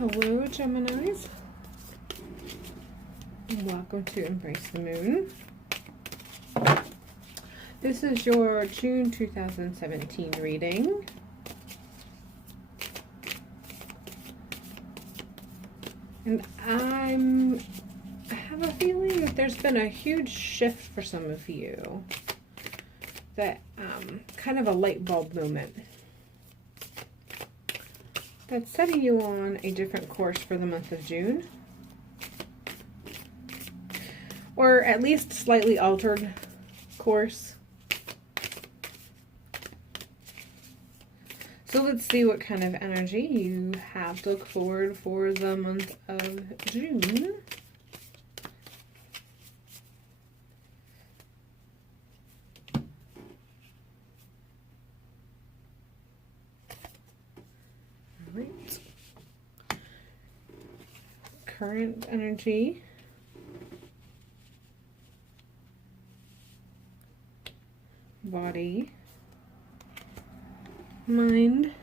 Hello, Geminis. Welcome to Embrace the Moon. This is your June 2017 reading. And I have a feeling that there's been a huge shift for some of you. That kind of a light bulb moment. That's setting you on a different course for the month of June. Or at least slightly altered course. So let's see what kind of energy you have to look forward for the month of June. Current energy, body, mind,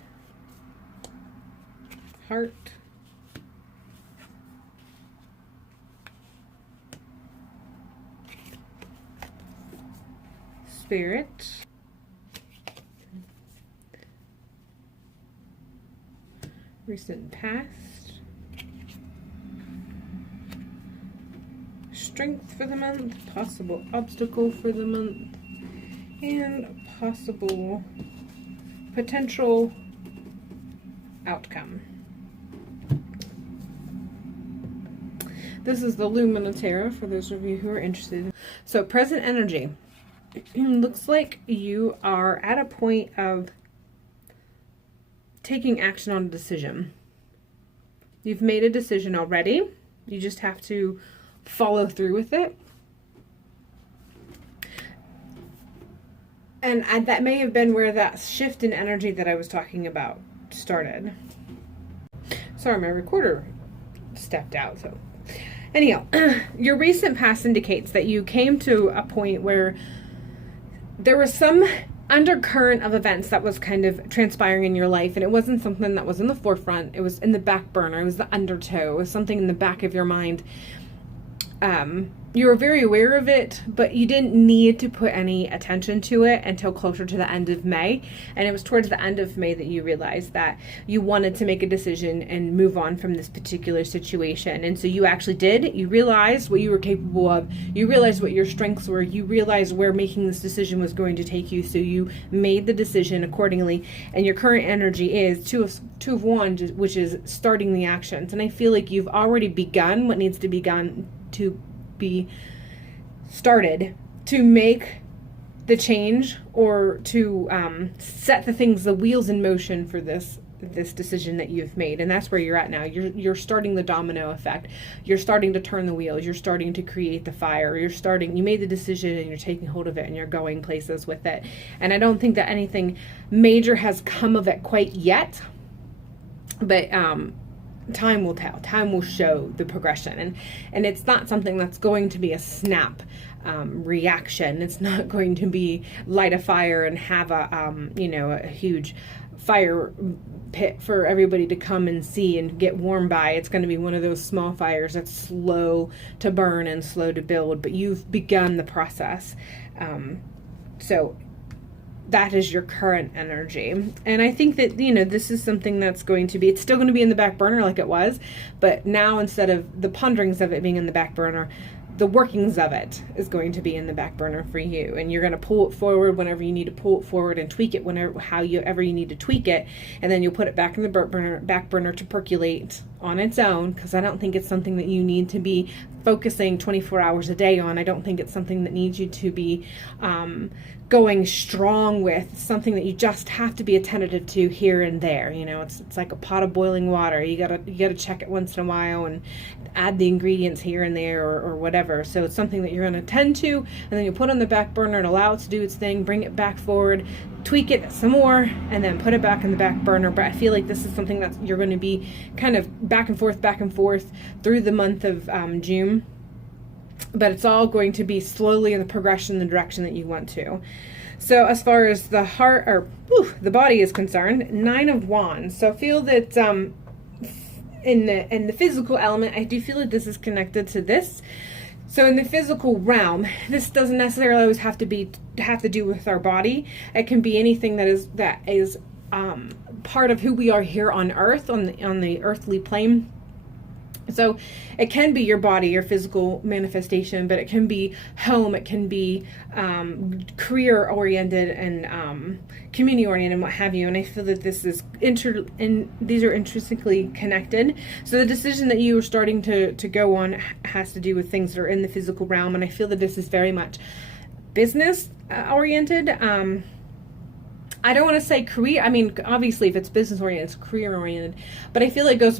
heart, spirit, recent past, strength for the month, possible obstacle for the month, and possible potential outcome. This is the Lumina Tarot for those of you who are interested. So present energy. Looks like you are at a point of taking action on a decision. You've made a decision already. You just have to follow through with it. And that may have been where that shift in energy that I was talking about started. Sorry, my recorder stepped out. So anyhow, your recent past indicates that you came to a point where there was some undercurrent of events that was kind of transpiring in your life, and it wasn't something that was in the forefront. It was in the back burner. It was the undertow. It was something in the back of your mind. You were very aware of it, but you didn't need to put any attention to it until closer to the end of May. And it was towards the end of May that you realized that you wanted to make a decision and move on from this particular situation. And so you actually did. You realized what you were capable of. You realized what your strengths were. You realized where making this decision was going to take you. So you made the decision accordingly. And your current energy is Two of Wands, which is starting the actions. And I feel like you've already begun what needs to be done to be started to make the change, or to set the wheels in motion for this decision that you've made. And that's where you're at now. You're starting the domino effect. You're starting to turn the wheels. You're starting to create the fire. You made the decision and you're taking hold of it and you're going places with it. And I don't think that anything major has come of it quite yet, but time will tell. Time will show the progression, and it's not something that's going to be a snap reaction. It's not going to be light a fire and have a huge fire pit for everybody to come and see and get warm by. It's going to be one of those small fires that's slow to burn and slow to build, but you've begun the process. So that is your current energy. And I think that, this is something that's going to be, it's still going to be in the back burner like it was, but now instead of the ponderings of it being in the back burner, the workings of it is going to be in the back burner for you. And you're going to pull it forward whenever you need to pull it forward, and tweak it however you need to tweak it. And then you'll put it back in the back burner to percolate on its own, because I don't think it's something that you need to be focusing 24 hours a day on. I don't think it's something that needs you to be going strong with. It's something that you just have to be attentive to here and there. It's like a pot of boiling water. You gotta check it once in a while and add the ingredients here and there, or whatever. So it's something that you're going to tend to, and then you put on the back burner and allow it to do its thing, bring it back forward, tweak it some more, and then put it back in the back burner. But I feel like this is something that you're going to be kind of back and forth through the month of June. But it's all going to be slowly in the progression, the direction that you want to. So as far as the heart, or the body is concerned, 9 of Wands. So feel that in the physical element, I do feel like this is connected to this. So in the physical realm, this doesn't necessarily always have to do with our body. It can be anything that is part of who we are here on Earth, on the earthly plane. So it can be your body, your physical manifestation, but it can be home, it can be career oriented and community oriented and what have you. And I feel that this is these are intrinsically connected. So the decision that you are starting to go on has to do with things that are in the physical realm. And I feel that this is very much business oriented. I don't want to say career. I mean, obviously if it's business oriented, it's career oriented, but I feel it goes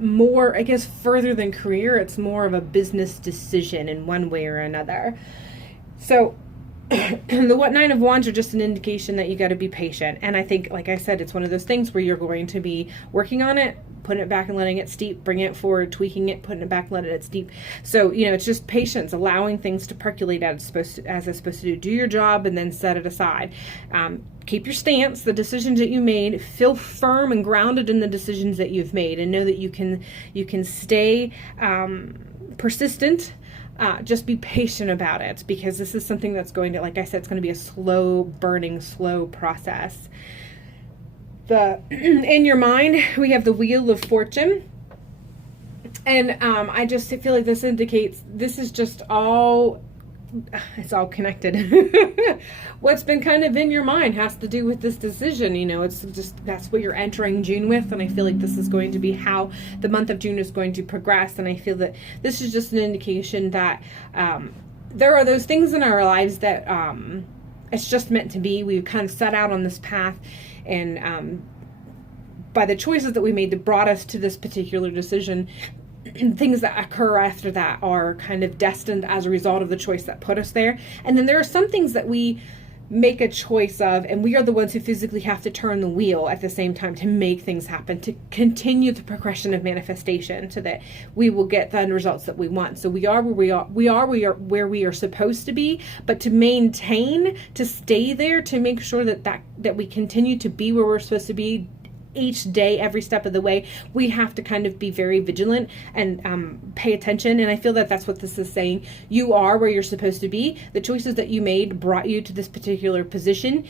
more, I guess, further than career. It's more of a business decision in one way or another. So the Nine of Wands are just an indication that you got to be patient. And I think, like I said, it's one of those things where you're going to be working on it, putting it back and letting it steep, bringing it forward, tweaking it, putting it back, letting it steep. So, it's just patience, allowing things to percolate as it's supposed to do. Do your job and then set it aside. Keep your stance, the decisions that you made, feel firm and grounded in the decisions that you've made, and know that you can stay persistent. Just be patient about it, because this is something that's going to, like I said, it's going to be a slow burning, slow process. In your mind, we have the Wheel of Fortune. And I just feel like this indicates this is just it's all connected. What's been kind of in your mind has to do with this decision. It's just, that's what you're entering June with. And I feel like this is going to be how the month of June is going to progress. And I feel that this is just an indication that there are those things in our lives that it's just meant to be. We've kind of set out on this path, and by the choices that we made that brought us to this particular decision, things that occur after that are kind of destined as a result of the choice that put us there. And then there are some things that we make a choice of, and we are the ones who physically have to turn the wheel at the same time to make things happen, to continue the progression of manifestation, so that we will get the end results that we want. So we are where we are supposed to be, but to maintain, to stay there, to make sure that we continue to be where we're supposed to be each day, every step of the way, we have to kind of be very vigilant and pay attention. And I feel that that's what this is saying. You are where you're supposed to be. The choices that you made brought you to this particular position.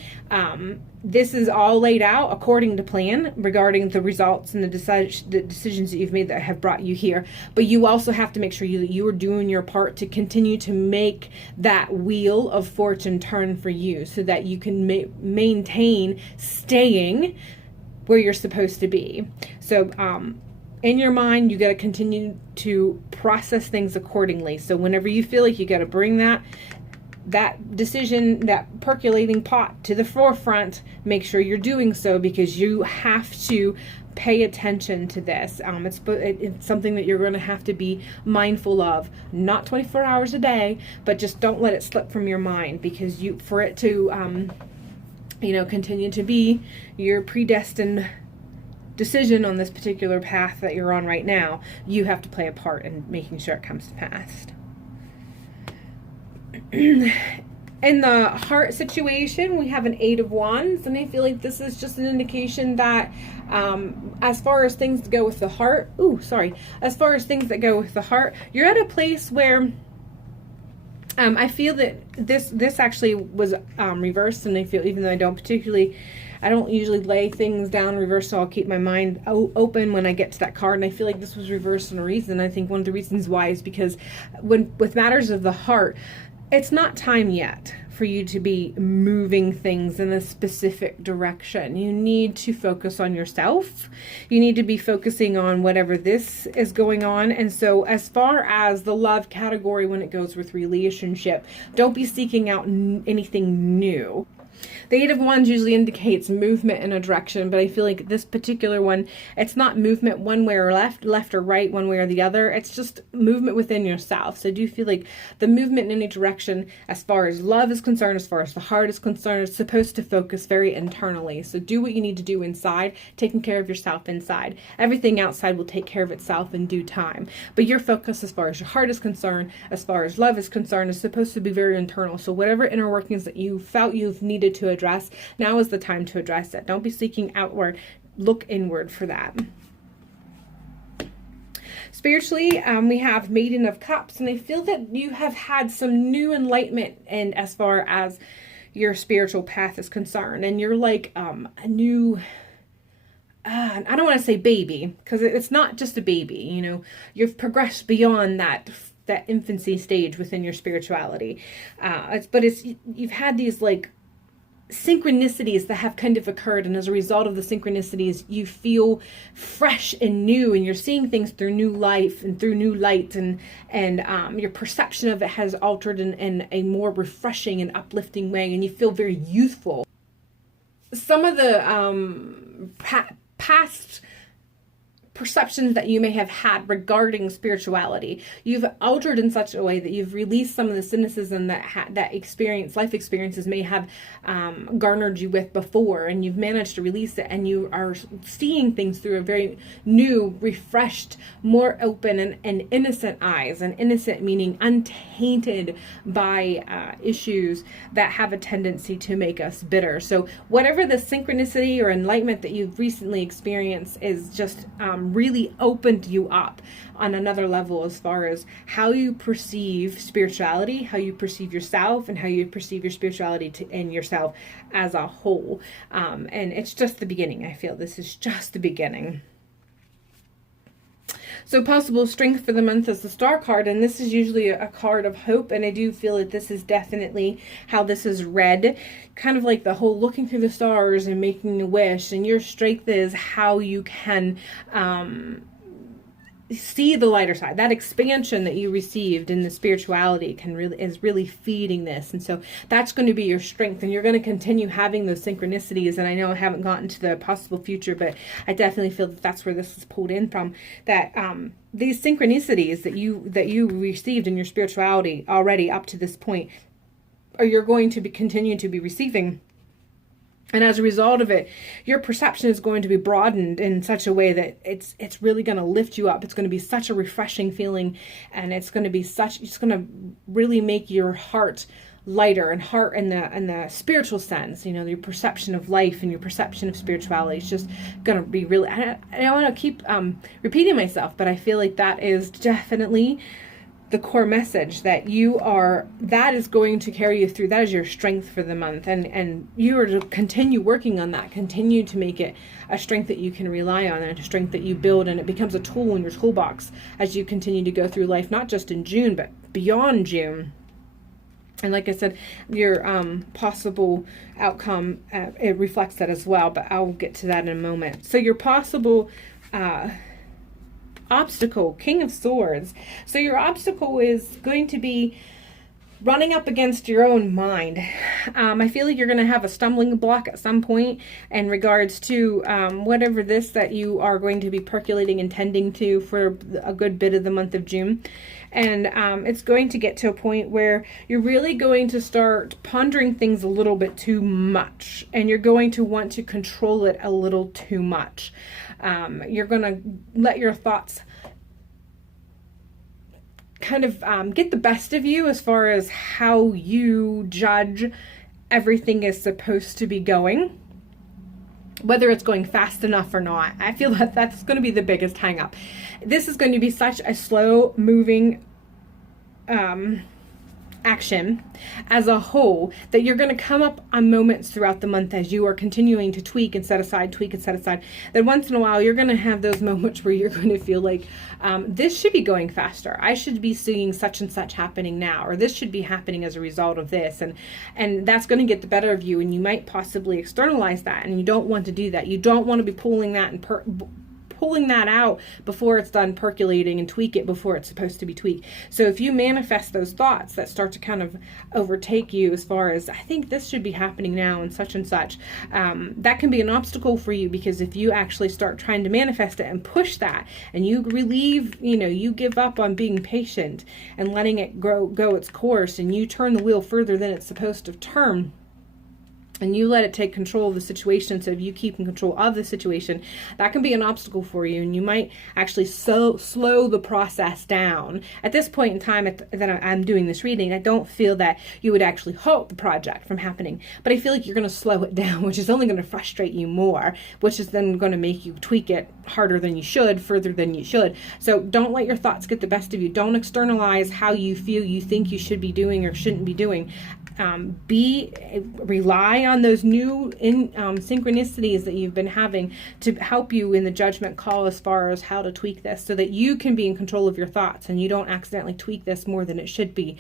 This is all laid out according to plan regarding the results and the decisions that you've made that have brought you here. But you also have to make sure that you are doing your part to continue to make that wheel of fortune turn for you, so that you can maintain staying where you're supposed to be. So in your mind, you got to continue to process things accordingly. So whenever you feel like you got to bring that decision, that percolating pot to the forefront, make sure you're doing so, because you have to pay attention to this. It's something that you're going to have to be mindful of, not 24 hours a day, but just don't let it slip from your mind, because for it to continue to be your predestined decision on this particular path that you're on right now, you have to play a part in making sure it comes to pass. In the heart situation, we have an Eight of Wands, and I feel like this is just an indication that as far as things that go with the heart, you're at a place where I feel that this actually was reversed, and I feel, even though I don't usually lay things down reversed, so I'll keep my mind open when I get to that card, and I feel like this was reversed for a reason. I think one of the reasons why is because with matters of the heart, it's not time yet for you to be moving things in a specific direction. You need to focus on yourself. You need to be focusing on whatever this is going on. And so as far as the love category, when it goes with relationship, don't be seeking out anything new. The Eight of Wands usually indicates movement in a direction, but I feel like this particular one, it's not movement one way or left or right, one way or the other. It's just movement within yourself. So I do feel like the movement in any direction, as far as love is concerned, as far as the heart is concerned, is supposed to focus very internally. So do what you need to do inside, taking care of yourself inside. Everything outside will take care of itself in due time. But your focus, as far as your heart is concerned, as far as love is concerned, is supposed to be very internal. So whatever inner workings that you felt you've needed to address, now is the time to address it. Don't be seeking outward, look inward for that. Spiritually, we have Maiden of Cups, and I feel that you have had some new enlightenment, and as far as your spiritual path is concerned, and you're like a new, I don't want to say baby, because it's not just a baby, you know, you've progressed beyond that infancy stage within your spirituality. You've had these like synchronicities that have kind of occurred, and as a result of the synchronicities, you feel fresh and new, and you're seeing things through new life and through new light, and your perception of it has altered in a more refreshing and uplifting way, and you feel very youthful. Some of the past perceptions that you may have had regarding spirituality, you've altered in such a way that you've released some of the cynicism that life experiences may have garnered you with before, and you've managed to release it, and you are seeing things through a very new, refreshed, more open and innocent eyes. And innocent meaning untainted by issues that have a tendency to make us bitter. So whatever the synchronicity or enlightenment that you've recently experienced is just really opened you up on another level as far as how you perceive spirituality, how you perceive yourself, and how you perceive your spirituality and yourself as a whole. And it's just the beginning. I feel this is just the beginning. So possible strength for the month is the Star card, and this is usually a card of hope, and I do feel that this is definitely how this is read, kind of like the whole looking through the stars and making a wish, and your strength is how you can see the lighter side. That expansion that you received in the spirituality is really feeding this, and so that's going to be your strength, and you're going to continue having those synchronicities. And I know I haven't gotten to the possible future, but I definitely feel that that's where this is pulled in from, that these synchronicities that you received in your spirituality already up to this point, or you're going to continue to be receiving. And as a result of it, your perception is going to be broadened in such a way that it's really going to lift you up. It's going to be such a refreshing feeling, and it's going to really make your heart lighter, and heart in the spiritual sense, you know, your perception of life and your perception of spirituality is just going to be really, I want to keep repeating myself, but I feel like that is definitely the core message that that is going to carry you through. That is your strength for the month, and you are to continue working on that, continue to make it a strength that you can rely on, and a strength that you build, and it becomes a tool in your toolbox as you continue to go through life, not just in June, but beyond June. And like I said, your possible outcome, it reflects that as well, but I'll get to that in a moment. So your possible obstacle, King of Swords. So your obstacle is going to be running up against your own mind. I feel like you're going to have a stumbling block at some point in regards to whatever this that you are going to be percolating and tending to for a good bit of the month of June. And it's going to get to a point where you're really going to start pondering things a little bit too much, and you're going to want to control it a little too much. You're going to let your thoughts kind of get the best of you as far as how you judge everything is supposed to be going, whether it's going fast enough or not. I feel that that's going to be the biggest hang up. This is going to be such a slow moving action as a whole that you're going to come up on moments throughout the month as you are continuing to tweak and set aside, that once in a while you're going to have those moments where you're going to feel like this should be going faster. I should be seeing such and such happening now, or this should be happening as a result of this, and that's going to get the better of you, and you might possibly externalize that, and you don't want to do that. You don't want to be pulling that and pulling that out before it's done percolating, and tweak it before it's supposed to be tweaked. So if you manifest those thoughts that start to kind of overtake you as far as, I think this should be happening now and such, that can be an obstacle for you, because if you actually start trying to manifest it and push that, and you you give up on being patient and letting it go its course, and you turn the wheel further than it's supposed to turn, and you let it take control of the situation, so if you keep in control of the situation, that can be an obstacle for you, and you might actually slow the process down. At this point in time that I'm doing this reading, I don't feel that you would actually halt the project from happening, but I feel like you're going to slow it down, which is only going to frustrate you more, which is then going to make you tweak it harder than you should, further than you should. So don't let your thoughts get the best of you. Don't externalize how you feel you think you should be doing or shouldn't be doing. Rely on those new synchronicities that you've been having to help you in the judgment call as far as how to tweak this, so that you can be in control of your thoughts and you don't accidentally tweak this more than it should be.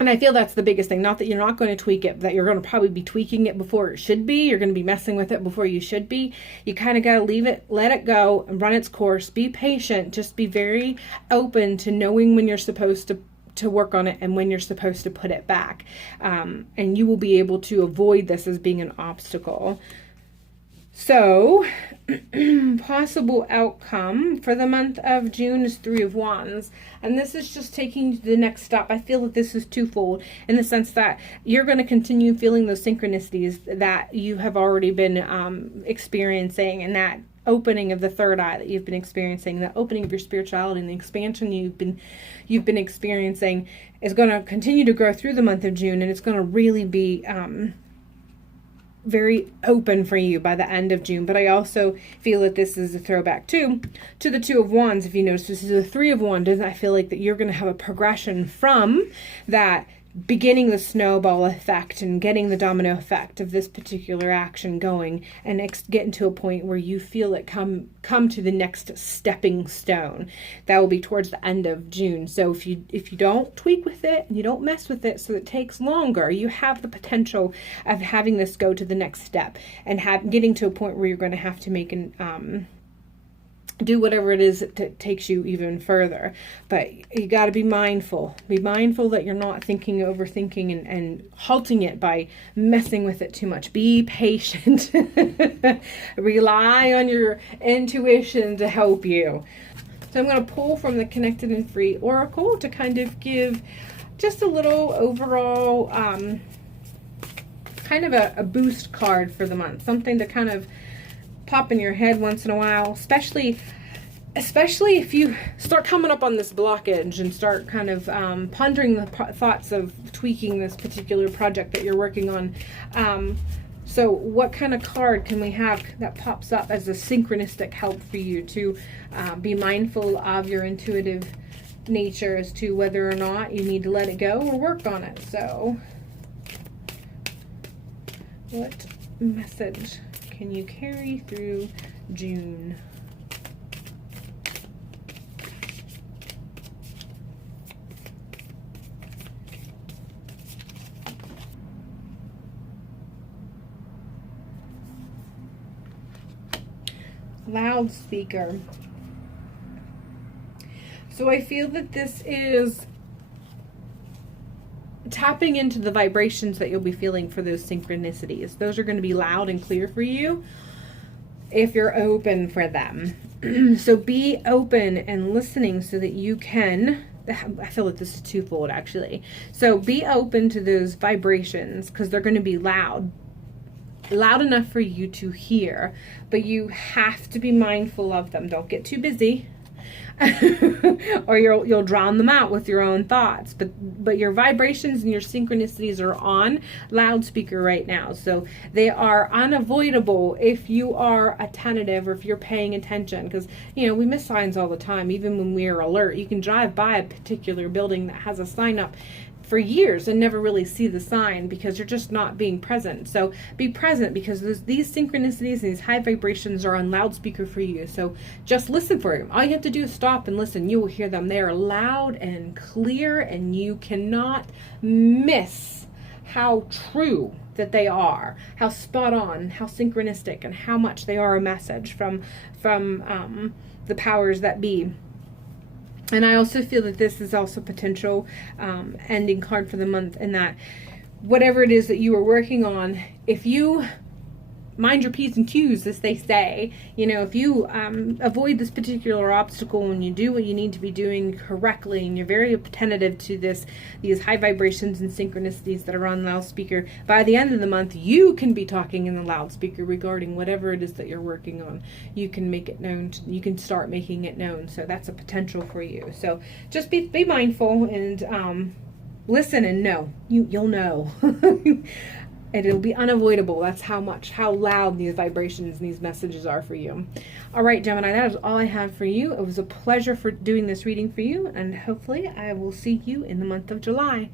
And I feel that's the biggest thing. Not that you're not going to tweak it, that you're going to probably be tweaking it before it should be. You're going to be messing with it before you should be. You kind of got to leave it, let it go, and run its course. Be patient. Just be very open to knowing when you're supposed to work on it and when you're supposed to put it back. And you will be able to avoid this as being an obstacle. So, possible outcome for the month of June is Three of Wands. And this is just taking you to the next step. I feel that this is twofold in the sense that you're going to continue feeling those synchronicities that you have already been experiencing, and that opening of the third eye that you've been experiencing, the opening of your spirituality and the expansion you've been experiencing is going to continue to grow through the month of June, and it's going to really be very open for you by the end of June. But I also feel that this is a throwback too to the Two of Wands. If you notice, this is a Three of Wands. I feel like that you're going to have a progression from that, beginning the snowball effect and getting the domino effect of this particular action going, and getting to a point where you feel it come to the next stepping stone. That will be towards the end of June. So if you don't tweak with it and you don't mess with it so it takes longer, you have the potential of having this go to the next step and getting to a point where you're going to have to make an do whatever it is that takes you even further. But you got to be mindful. Be mindful that you're not overthinking and halting it by messing with it too much. Be patient. Rely on your intuition to help you. So I'm going to pull from the Connected and Free Oracle to kind of give just a little overall kind of a boost card for the month. Something to kind of pop in your head once in a while, especially if you start coming up on this blockage and start kind of pondering the thoughts of tweaking this particular project that you're working on. So what kind of card can we have that pops up as a synchronistic help for you to be mindful of your intuitive nature as to whether or not you need to let it go or work on it? So what message can you carry through June? Loudspeaker. So I feel that this is tapping into the vibrations that you'll be feeling for those synchronicities. Those are going to be loud and clear for you if you're open for them. So be open and listening so that you can, I feel like this is twofold actually. So be open to those vibrations because they're going to be loud enough for you to hear, but you have to be mindful of them. Don't get too busy. Or you'll drown them out with your own thoughts. But your vibrations and your synchronicities are on loudspeaker right now. So they are unavoidable if you are attentive or if you're paying attention. Because, we miss signs all the time, even when we are alert. You can drive by a particular building that has a sign up for years and never really see the sign because you're just not being present. So be present because these synchronicities and these high vibrations are on loudspeaker for you. So just listen for them. All you have to do is stop and listen. You will hear them. They are loud and clear, and you cannot miss how true that they are, how spot on, how synchronistic, and how much they are a message from the powers that be. And I also feel that this is also potential ending card for the month, and that whatever it is that you are working on, if you mind your P's and Q's, as they say, if you avoid this particular obstacle and you do what you need to be doing correctly, and you're very attentive to these high vibrations and synchronicities that are on the loudspeaker, by the end of the month, you can be talking in the loudspeaker regarding whatever it is that you're working on. You can make it known. You can start making it known. So that's a potential for you. So just be mindful and listen and know. You'll know. And it'll be unavoidable. That's how loud these vibrations and these messages are for you. All right, Gemini, that is all I have for you. It was a pleasure for doing this reading for you, and hopefully I will see you in the month of July.